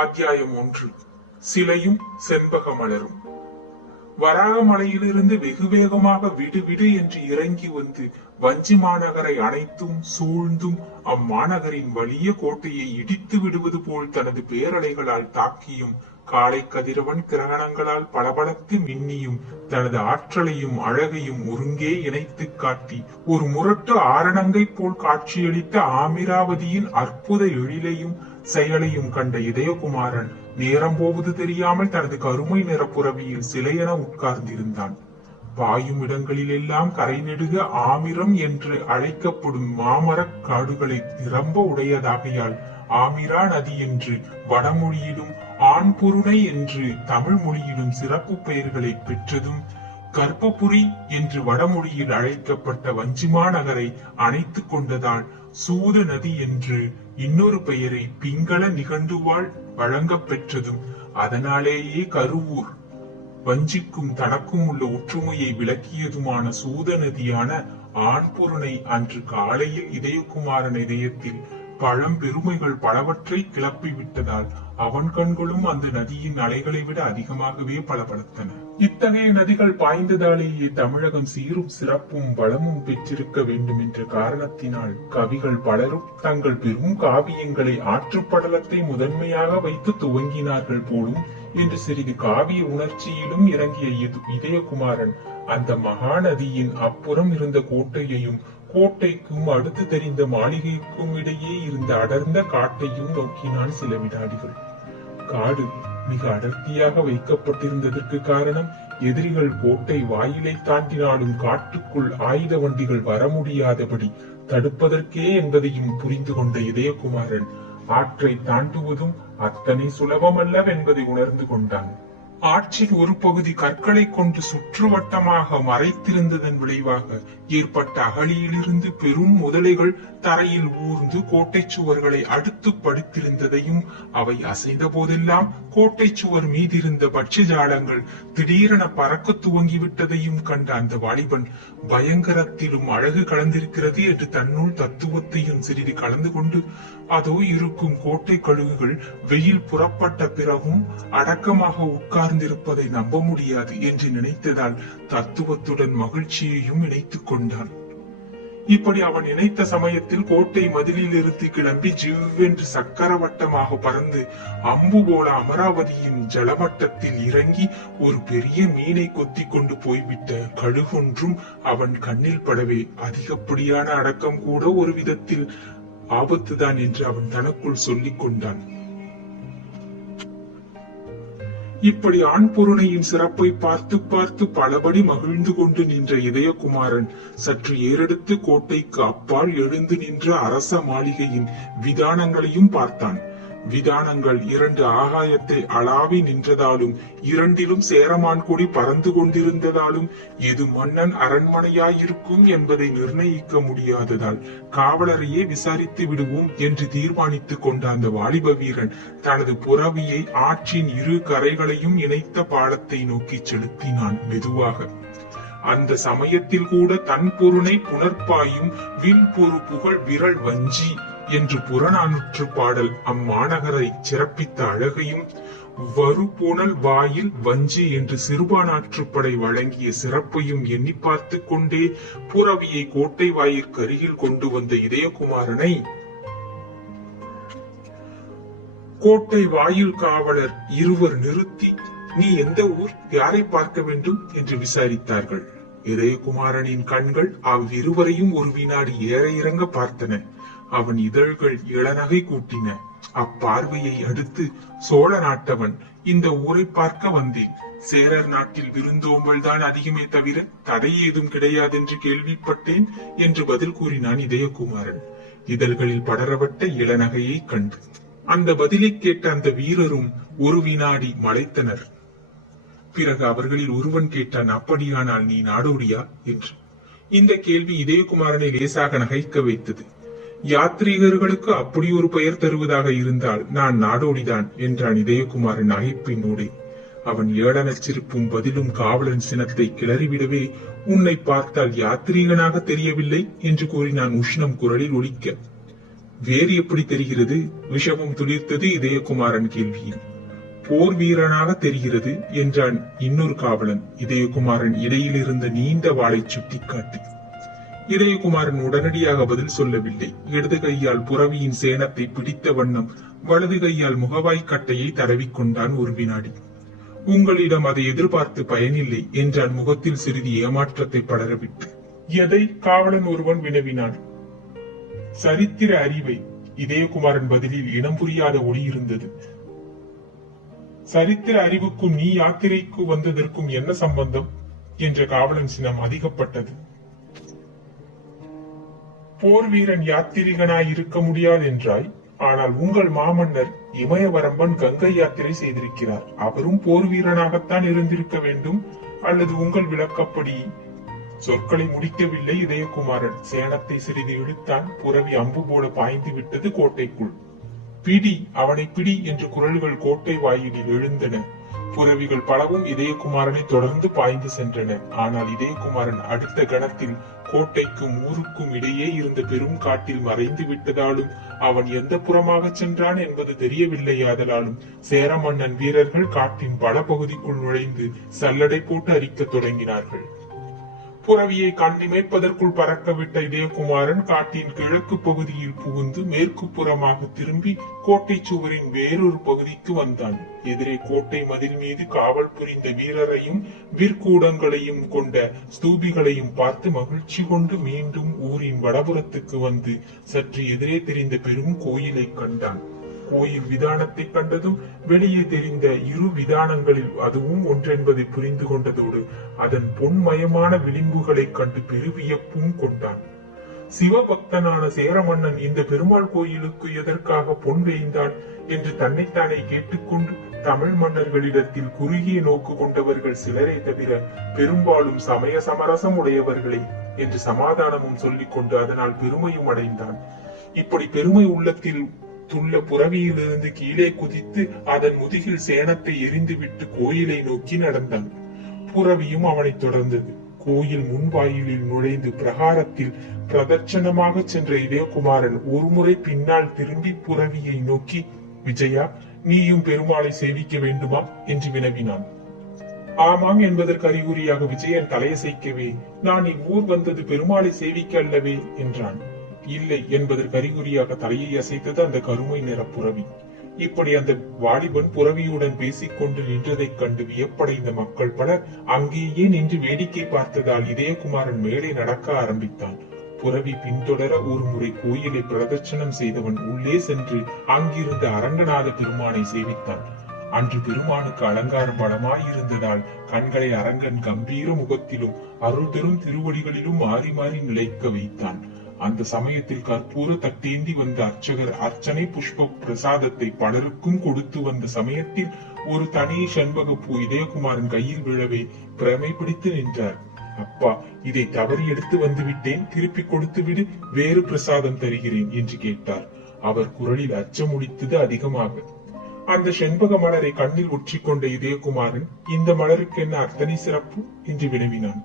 அத்தியாயம் 1. சிலையும் செண்பக மலரும். வராகமலையிலிருந்து வெகு வேகமாக விடு என்று இறங்கி வந்து வஞ்சி மாநகரை அனைத்தும் சூழ்ந்தும் அம்மாநகரின் வலிய கோட்டையை இடித்து விடுவது போல் தனது பேரலைகளால் தாக்கியும் காலை கதிரவன் கிரகணங்களால் பளபளத்து மின்னியும் தனது ஆற்றலையும் அழகையும் ஒருங்கே இணைத்து காட்டி ஒரு முரட்டு ஆரணங்கை போல் காட்சியளித்த ஆமிராவதியின் அற்புத எழிலையும் செயலையும் கண்ட இதயகுமாரன் நேரம் போவது தெரியாமல் தனது கருமை நிறப்புறவியில் சிலையென உட்கார்ந்திருந்தான். பாயும் இடங்களிலெல்லாம் கரை நெடுக ஆமிரம் என்று அழைக்கப்படும் மாமரக் காடுகளை நிரம்ப உடையதாகையால் ஆமிரா நதி என்று வடமொழியிலும் ஆண்புருணை என்று தமிழ் மொழியிலும் சிறப்பு பெயர்களை பெற்றதும், கர்ப்பபுரி என்று வடமொழியில் அழைக்கப்பட்ட வஞ்சிமா நகரை அணைத்துக் கொண்டதால் சூத நதி என்று இன்னொரு பெயரை பிங்கள நிகண்டுவாள் வழங்க பெற்றதும், அதனாலேயே கருவூர் வஞ்சிக்கும் தனக்கும் உள்ள ஒற்றுமையை விளக்கியதுமான சூத நதியான ஆண்புருணை அன்று காலையில் இதயகுமாரன் இதயத்தில் பழம் பெருமைகள் பலவற்றை கிளப்பி விட்டதால் அவன் கண்களும் அந்த நதியின் அலைகளை விட அதிகமாகவே பளபளத்தன. இத்தகைய நதிகள் பாய்ந்ததாலேயே தமிழகம் சீரும் சிறப்பும் வளமும் பெற்றிருக்க வேண்டும் என்ற காரணத்தினால் கவிகள் பலரும் தங்கள் பெரும் காவியங்களை ஆற்றுப்படலத்தை முதன்மையாக வைத்து துவங்கினார்கள் போலும் என்று சிறிது காவிய உணர்ச்சியிலும் இறங்கிய இதயகுமாரன் அந்த மகாநதியின் அப்புறம் இருந்த கோட்டையையும் கோட்டைக்கும் அடுத்து தெரிந்த மாளிகைக்கும் இடையே இருந்த அடர்ந்த காட்டையும் நோக்கினான் சில வினாடிகள். காடு மிக அடர்த்தியாக வைக்கப்பட்டிருந்ததற்கு காரணம் எதிரிகள் கோட்டை வாயிலை தாண்டினாலும் காட்டுக்குள் ஆயுத வண்டிகள் வர முடியாதபடி தடுப்பதற்கே என்பதையும் புரிந்து கொண்ட இதயகுமாரன் ஆற்றை தாண்டுவதும் அத்தனை சுலபமல்லவென்பதை உணர்ந்து கொண்டான். ஆற்றின் ஒரு பகுதி கற்களை கொண்டு சுற்றுவட்டமாக மறைத்திருந்ததன் விளைவாக ஏற்பட்ட அகழியிலிருந்து பெரும் முதலைகள் தரையில் ஊர்ந்து கோட்டை சுவர்களை அடுத்து படுத்திருந்ததையும், அவை அசைந்த போதெல்லாம் கோட்டை சுவர் மீதிருந்த பட்சஜாலங்கள் திடீரென பறக்க துவங்கிவிட்டதையும் கண்ட அந்த வாலிபன் பயங்கரத்திலும் அழகு கலந்திருக்கிறது என்று தன்னுள் தத்துவத்தையும் சிறிது கலந்து கொண்டு, அதோ இருக்கும் கோட்டை கழுகுகள் வெயில் புறப்பட்ட பிறகும் அடக்கமாக உட்கார்ந்திருப்பதை நம்ப முடியாது என்று நினைத்ததால் தத்துவத்துடன் மகிழ்ச்சியையும் இணைத்துக் கொண்டான். இப்படி அவன் நினைத்த சமயத்தில் கோட்டை மதிலில் இருந்து கிளம்பி ஜிவ்வென்று சக்கரவட்டமாக பறந்து அம்பு போல அமராவதியின் ஜலமட்டத்தில் இறங்கி ஒரு பெரிய மீனை கொத்தி கொண்டு போய்விட்ட கழுகொன்றும் அவன் கண்ணில் படவே அதிகப்படியான அடக்கம் கூட ஒரு விதத்தில் ஆபத்துதான் என்று அவன் தனக்குள் சொல்லிக் கொண்டான். இப்படி ஆண்பொருணையின் சிறப்பை பார்த்து பார்த்து பலபடி மகிழ்ந்து கொண்டு நின்ற இதயகுமாரன் சற்று ஏறெடுத்து கோட்டைக்கு அப்பால் எழுந்து நின்ற அரச மாளிகையின் விதானங்களையும் பார்த்தான். விதானங்கள் இரண்டு ஆகாயத்தை அளாவி நின்றதாலும் இரண்டிலும் சேரமான் கொடி பறந்து கொண்டிருந்ததாலும் எது மன்னன் அரண்மனையாயிருக்கும் என்பதை நிர்ணயிக்க முடியாததால் காவலரையே விசாரித்து விடுவோம் என்று தீர்மானித்துக் கொண்ட அந்த வாலிப வீரன் தனது புறவியை ஆற்றின் இரு கரைகளையும் இணைத்த பாலத்தை நோக்கி செலுத்தினான் மெதுவாக. அந்த சமயத்தில் கூட தன் பொருணை புனர்பாயும் வில் பொறு புகழ் விரல் வஞ்சி என்று புறநானூற்று பாடல் அம்மாநகரை சிறப்பித்த அழகையும், வருபுணல் வாயில் வஞ்சி என்று சிறுபானாற்றுப்படை வழங்கிய சிறப்பையும் எண்ணி பார்த்து கொண்டே புறவியை கோட்டை வாயிற்கு அருகில் கொண்டு வந்த இதயகுமாரனை கோட்டை வாயில் காவலர் இருவர் நிறுத்தி, நீ எந்த ஊர், யாரை பார்க்க வேண்டும் என்று விசாரித்தார்கள். இதயகுமாரனின் கண்கள் அவ்விருவரையும் ஒரு வினாடி ஏற இறங்க பார்த்தன. அவன் இதழ்கள் இளநகை கூட்டின. அப்பார்வையை அடுத்து, சோழ நாட்டவன், இந்த ஊரை பார்க்க வந்தேன். சேரர் நாட்டில் விருந்தோம்பல் தான் அதிகமே தவிர தடை ஏதும் கிடையாதென்று கேள்விப்பட்டேன் என்று பதில் கூறினான் இதயகுமாரன் இதழ்களில் படரப்பட்ட இளநகையை கண்டு. அந்த பதிலை கேட்ட அந்த வீரரும் ஒரு வினாடி மலைத்தனர். பிறகு அவர்களில் ஒருவன் கேட்டான், அப்படியானால் நீ நாடோடியா என்று. இந்த கேள்வி இதயகுமாரனை லேசாக நகைக்க வைத்தது. யாத்ரீகர்களுக்கு அப்படி ஒரு பெயர் தருவதாக இருந்தால் நான் நாடோடிதான் என்றான் இதயகுமாரன் நகைப்பினோடு. அவன் ஏளனச்சிரிப்பும் பதிலும் காவலன் சினத்தை கிளறிவிடவே, உன்னை பார்த்தால் யாத்ரீகனாக தெரியவில்லை என்று கூறினான் உஷ்ணம் குரலில் ஒலிக்க. வேறு எப்படி தெரிகிறது? விஷமும் துளிர்த்தது இதயகுமாரன் கேள்வியில். போர் வீரனாக தெரிகிறது என்றான் இன்னொரு காவலன், இதயகுமாரன் இடையில் இருந்த நீண்ட வாளை சுட்டிக்காட்டி. இதயகுமாரன் உடனடியாக பதில் சொல்லவில்லை. இடது கையால் புறவியின் சேனத்தை பிடித்த வண்ணம் வலது கையால் முகவாய்க்கட்டையை தடவிக்கொண்டான் ஒரு வினாடி. உங்களிடம் அதை எதிர்பார்த்து பயனில்லை என்றான் முகத்தில் சிறிது ஏமாற்றத்தை படரவிட்டு. எதை? காவலன் ஒருவன் வினவினான். சரித்திர அறிவை. இதயகுமாரன் பதிலில் இனம் புரியாத ஒளி இருந்தது. சரித்திர அறிவுக்கும் நீ யாத்திரைக்கு வந்ததற்கும் என்ன சம்பந்தம் என்ற காவலன் சினம் அதிகப்பட்டது. போர் வீரன் யாத்திரிகனாய் இருக்க முடியாது என்றாய். ஆனால் உங்கள் மாமன்னர் இமயவரம்பன் கங்கை யாத்திரை செய்திருக்கிறார். அவரும் போர் வீரனாகத்தான் இருந்திருக்க வேண்டும். அல்லது உங்கள் விளக்கப்படி? சொற்களை முடிக்கவில்லை இதயகுமாரன். சேனத்தை சிறிது இழுத்தான். புறவி அம்பு போல பாய்ந்து விட்டது கோட்டைக்குள். பிடி, அவனை பிடி என்று குரல்கள் கோட்டை வாயிலில் எழுந்தன. புறவிகள் பலவும் இதயகுமாரனை தொடர்ந்து பாய்ந்து சென்றன. ஆனால் இதயகுமாரன் அடுத்த கணத்தில் கோட்டைக்கும் ஊருக்கும் இடையே இருந்த பெரும் காட்டில் மறைந்து விட்டதாலும் அவன் எந்த புறமாக சென்றான் என்பது தெரியவில்லையாதலாலும் சேர மன்னன் வீரர்கள் காட்டின் பல பகுதிக்குள் நுழைந்து சல்லடை போட்டு அரிக்கத் தொடங்கினார்கள். புறவியை கண்ணிமைப்பதற்குள் பறக்கவிட்ட இதயகுமாரன் காட்டின் கிழக்கு பகுதியில் புகுந்து மேற்கு புறமாக திரும்பி கோட்டை சுவரின் வேறொரு பகுதிக்கு வந்தான். எதிரே கோட்டை மதில் மீது காவல் புரிந்த வீரரையும் வீர்கூடங்களையும் கொண்ட ஸ்தூபிகளையும் பார்த்து மகிழ்ச்சி கொண்டு மீண்டும் ஊரின் வடபுறத்துக்கு வந்து சற்று எதிரே தெரிந்த பெரும் கோயிலை கண்டான். கோயில் விதானத்தை கண்டதும் வெளியே தெரிந்த இரு விதானங்களில் அதுவும் ஒன்றென்பதை புரிந்து கொண்டதோடு அதன் பொன்மயமான விளிம்புகளை கண்டு பெருவியப்பும் கொண்டான். சிவபக்தனான சேரமன்னன் இந்த பெருமாள் கோயிலுக்கு எதற்காக பொன் வேய்ந்தான் என்று தன்னைத்தானே கேட்டுக்கொண்டு தமிழ் மன்னர்களிடத்தில் குறுகிய நோக்கு கொண்டவர்கள் சிலரை தவிர பெரும்பாலும் சமய சமரசம் உடையவர்களே என்று சமாதானமும் சொல்லிக் கொண்டு அதனால் பெருமையும் அடைந்தான். இப்படி பெருமை உள்ளத்தில் துள்ள புறவியிலிருந்து கீழே குதித்து அதன் முதுகில் சேனத்தை எரிந்துவிட்டு கோயிலை நோக்கி நடந்தான். புறவியும் அவனை தொடர்ந்தது. கோயில் முன்வாயிலில் நுழைந்து பிரகாரத்தில் பிரதட்சணமாக சென்ற இதயகுமாரன் ஒருமுறை பின்னால் திரும்பி புறவியை நோக்கி, விஜயா, நீயும் பெருமாளை சேவிக்க வேண்டுமா என்று வினவினான். ஆமாம் என்பதற்கு அறிகுறியாக விஜயன் தலையசைக்கவே, நான் இவ்வூர் வந்தது பெருமாளை சேவிக்க அல்லவே என்றான். இல்லை என்பதற்கு அறிகுறியாக தலையை அசைத்தது அந்த கருமை நிற புறவி. இப்படி அந்த வாலிபன் புறவியுடன் பேசிக்கொண்டு நின்றதைக் கண்டு வியப்படைந்த மக்கள் பலர் அங்கேயே நின்று வேடிக்கை பார்த்ததால் இதயகுமாரன் மேலே நடக்க ஆரம்பித்தான். புறவி பின்தொடர ஒரு முறை கோயிலை பிரதட்சணம் செய்தவன் உள்ளே சென்று அங்கிருந்த அரங்கநாத பெருமானை சேவித்தான். அன்று பெருமானுக்கு அலங்காரம் பலமாயிருந்ததால் கண்களை அரங்கன் கம்பீர முகத்திலும் அருள் பெரும் திருவடிகளிலும் மாறி மாறி நிலைக்க வைத்தான். அந்த சமயத்தில் கற்பூர தட்டேந்தி வந்த அர்ச்சகர் அர்ச்சனை புஷ்ப பிரசாதத்தை பலருக்கும் கொடுத்து வந்த சமயத்தில் ஒரு தனி செண்பக பூ இதயகுமாரன் கையில் விழவே பிரமை பிடித்து நின்றார். அப்பா, இதை தவறி எடுத்து வந்து விட்டேன், திருப்பி கொடுத்து விடு, வேறு பிரசாதம் தருகிறேன் என்று கேட்டார். அவர் குரலில் அச்சம் முடித்தது அதிகமாக. அந்த செண்பக மலரை கண்ணில் ஒற்றிக்கொண்ட இதயகுமாரன், இந்த மலருக்கு என்ன அத்தனை சிறப்பு என்று வினவினான்.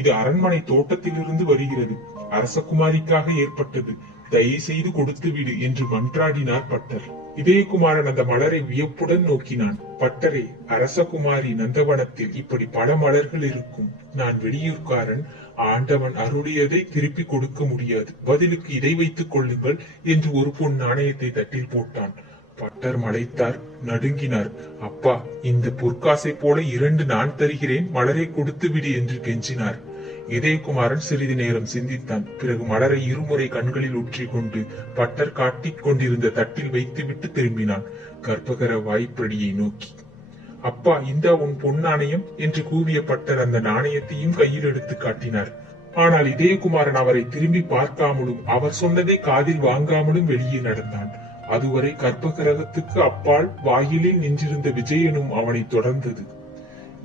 இது அரண்மனை தோட்டத்திலிருந்து வருகிறது, அரசகுமாரிக்காக ஏற்பட்டது, தயவு செய்து கொடுத்து விடு என்று மன்றாடினார் பட்டர். இதயகுமாரன் அந்த மலரை வியப்புடன் நோக்கினான். பட்டரே, அரசகுமாரி நந்தவனத்தில் இப்படி பல மலர்கள் இருக்கும். நான் வெளியூர்காரன், ஆண்டவன் அருளியதை திருப்பி கொடுக்க முடியாது, பதிலுக்கு இதை வைத்துக் கொள்ளுங்கள் என்று ஒரு பொன் நாணயத்தை தட்டில் போட்டான். பட்டர் மலைத்தார், நடுங்கினார். அப்பா, இந்த பொற்காசை போல 2 நான் தருகிறேன், மலரை கொடுத்து விடு என்று கெஞ்சினார். இதயகுமாரன் சிறிது நேரம் சிந்தித்தான். பிறகு மலரை இருமுறை கண்களில் ஊற்றிக் கொண்டு பட்டர் காட்டிக் கொண்டிருந்த தட்டில் வைத்துவிட்டு திரும்பினான், கற்பகர வாய்ப்படியை நோக்கி. அப்பா, இந்த உன் பொன் நாணயம் என்று கூவிய பட்டர் அந்த நாணயத்தையும் கையில் எடுத்து காட்டினார். ஆனால் இதயகுமாரன் அவரை திரும்பி பார்க்காமலும் அவர் சொன்னதை காதில் வாங்காமலும் வெளியே நடந்தான். அதுவரை கற்பகிரகத்துக்கு அப்பால் வாயிலில் நின்றிருந்த விஜயனும் அவனை தொடர்ந்தது.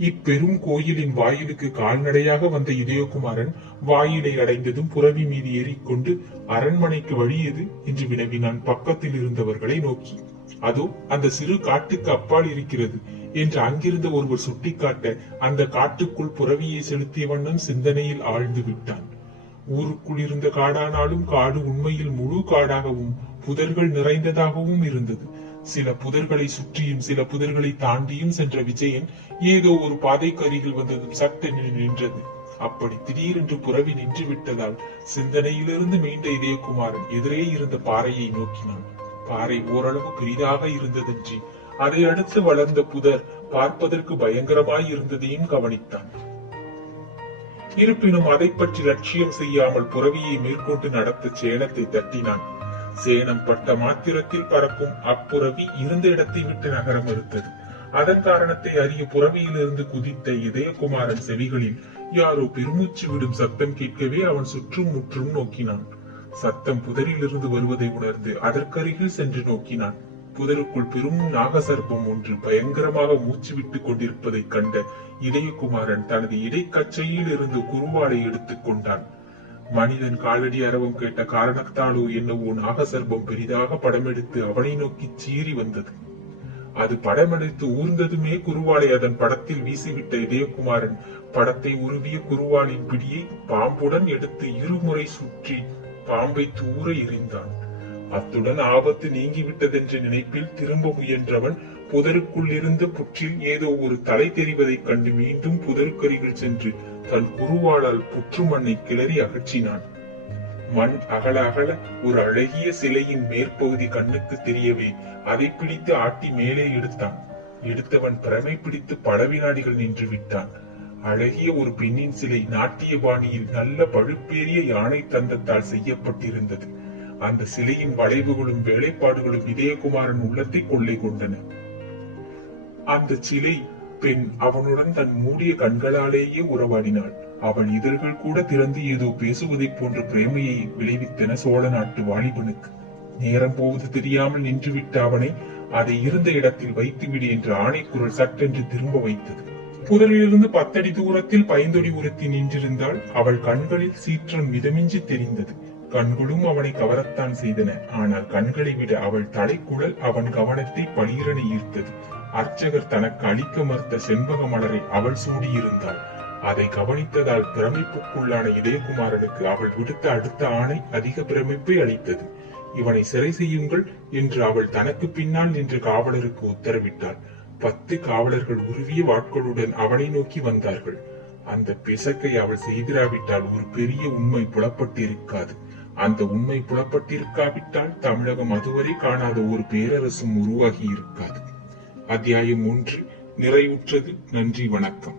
இப்பெரும் கோயிலின் வாயிலுக்கு கால்நடையாக வந்த இதயகுமாரன் வாயிலை அடைந்ததும் புறவி மீது ஏறிக்கொண்டு அரண்மனைக்கு வழி எது என்று வினவினான் பக்கத்தில் இருந்தவர்களை நோக்கி. அதோ அந்த சிறு காட்டுக்கு அப்பால் இருக்கிறது என்று அங்கிருந்த ஒருவர் சுட்டிக்காட்ட அந்த காட்டுக்குள் புறவியை செலுத்திய வண்ணம் சிந்தனையில் ஆழ்ந்து விட்டான். ஊருக்குள் இருந்த காடானாலும் காடு உண்மையில் முழு காடாகவும் புதர்கள் நிறைந்ததாகவும் இருந்தது. சில புதர்களை சுற்றியும் சில புதர்களை தாண்டியும் சென்ற விஜயன் ஏதோ ஒரு பாதைக்கு அருகில் வந்ததும் சட்டென்று நின்றது. அப்படி திடீரென்று புறவி நின்று விட்டதால் சிந்தனையிலிருந்து மீண்ட இதயகுமாரன் எதிரே இருந்த பாறையை நோக்கினான். பாறை ஓரளவு பெரிதாக இருந்ததன்றி அதை அடுத்து வளர்ந்த புதர் பார்ப்பதற்கு பயங்கரமாய் இருந்ததையும் கவனித்தான். இருப்பினும் அதை பற்றி லட்சியம் செய்யாமல் புறவியை மேற்கொண்டு நடத்த சேனத்தை தட்டினான். சேனம் பட்ட மாத்திரத்தில் பறக்கும் அப்புறவி இருந்த இடத்தை விட்டு நகர மறுத்தது. அதன் காரணத்தை அறிய புறவியிலிருந்து குதித்த இதயகுமாரன் செவிகளில் யாரோ பெருமூச்சு விடும் சத்தம் கேட்கவே அவன் சுற்றும் முற்றும் நோக்கினான். சத்தம் புதரில் இருந்து வருவதை உணர்ந்து அதற்கருகில் சென்று நோக்கினான். புதருக்குள் பெரும் நாகசர்ப்பம் ஒன்று பயங்கரமாக மூச்சு விட்டுக் கொண்டிருப்பதை கண்ட இதயகுமாரன் தனது இடைக்கச்சையில் இருந்து குறுவாளை எடுத்துக் கொண்டான். மனிதன் காலடி அரவம் கேட்ட காரணத்தாலோ என்னவோ நாகசர்ப்பம் பெரிதாக படமெடுத்து அவனை நோக்கி சீறி வந்தது. அது படமெடுத்து ஊர்ந்ததுமே குருவாளை அதன் படத்தில் வீசிவிட்ட இதயகுமாரன் படத்தை உருவிய குருவாளின் பிடியை பாம்புடன் எடுத்து இருமுறை சுற்றி பாம்பை தூர எறிந்தான். அத்துடன் ஆபத்து நீங்கிவிட்டதென்ற நினைப்பில் திரும்ப முயன்றவன் புதருக்குள் இருந்த புற்றில் ஏதோ ஒரு தலை தெரிவதைக் கண்டு மீண்டும் புதருக்கருகில் சென்று தன் குருவாளால் புற்று மண்ணை கிளறி அகற்றினான். மண் அகல அகல ஒரு அழகிய சிலையின் மேற்பகுதி கண்ணுக்கு தெரியவே அதை பிடித்து ஆட்டி மேலே எடுத்தான். எடுத்தவன் பிரமை பிடித்து பல வினாடிகள் நின்று விட்டான். அழகிய ஒரு பெண்ணின் சிலை நாட்டிய பாணியில் நல்ல பழுப்பேறிய யானை தந்தத்தால் செய்யப்பட்டிருந்தது. அந்த சிலையின் வளைவுகளும் வேலைப்பாடுகளும் இதயகுமாரன் உள்ளத்தை கொள்ளை கொண்டன. அந்த சிலை பெண் அவனுடன் தன் மூடிய கண்களாலேயே உறவாடினாள். அவள் இதழ்கள் கூட திறந்து ஏதோ பேசுவதை போன்ற பிரேமையை விளைவித்தன சோழ நாட்டு வாலிபனுக்கு. நேரம் போவது தெரியாமல் நின்றுவிட்ட அவனை அதை இருந்த இடத்தில் வைத்துவிடு என்ற ஆணைக்குரல் சட்டென்று திரும்ப வைத்தது. புதரிலிருந்து 10 அடி தூரத்தில் பைந்தொடி உறுத்தி நின்றிருந்தாள். அவள் கண்களில் சீற்றம் மிதமின்றி தெரிந்தது. கண்களும் அவனை கவரத்தான் செய்தன. ஆனால் கண்களை விட அவள் தலைக்குழல் அவன் கவனத்தை பளீரென ஈர்த்தது. அர்ச்சகர் தனக்கு அளிக்க மறுத்த செண்பக மலரை அவள் சூடியிருந்தாள். அதை கவனித்ததால் பிரமிப்புக்குள்ளான இதயகுமாரனுக்கு அவள் விடுத்த அடுத்த ஆணை அதிக பிரமிப்பை அளித்தது. இவனை சிறை செய்யுங்கள் என்று அவள் தனக்கு பின்னால் நின்ற காவலருக்கு உத்தரவிட்டாள். 10 காவலர்கள் உருவிய வாட்களுடன் அவனை நோக்கி வந்தார்கள். அந்த பிசக்கை அவள் செய்திராவிட்டால் ஒரு பெரிய உண்மை புலப்பட்டிருக்காது. அந்த உண்மை புலப்பட்டிருக்காவிட்டால் தமிழகம் அதுவரை காணாத ஒரு பேரரசும் உருவாகி இருக்காது. அத்தியாயம் 1 நிறைவுற்றது. நன்றி, வணக்கம்.